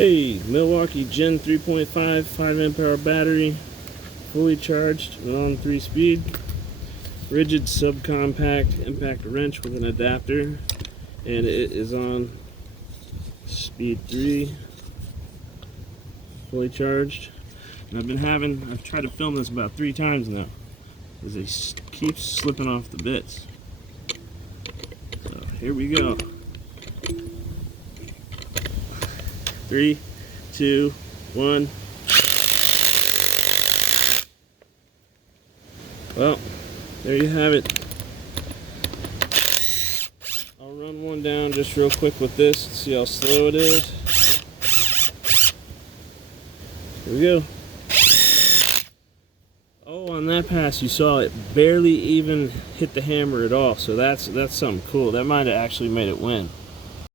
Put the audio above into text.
Hey, Milwaukee Gen 3.5 5 amp hour battery, fully charged and on 3-speed. Ridgid subcompact impact wrench with an adapter, and it is on speed 3, fully charged. And I've tried to film this about 3 times now, because it keeps slipping off the bits. So here we go. 3, 2, 1. Well, there you have it. I'll run one down just real quick with this and see how slow it is. Here we go. Oh, on that pass you saw it barely even hit the hammer at all, so that's something cool. That might have actually made it win.